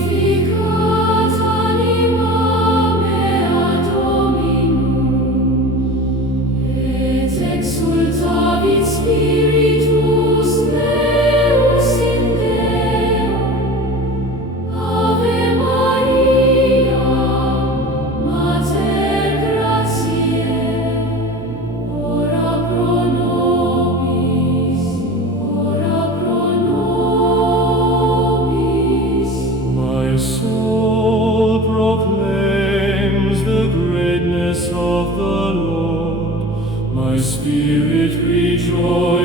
Magnificat anima mea Dominum, et exsultavit spiritus meus in Deo. Ave Maria, Mater Gratiae, ora pro nobis, ora pro nobis. My soul proclaims the greatness of the Lord. My spirit rejoices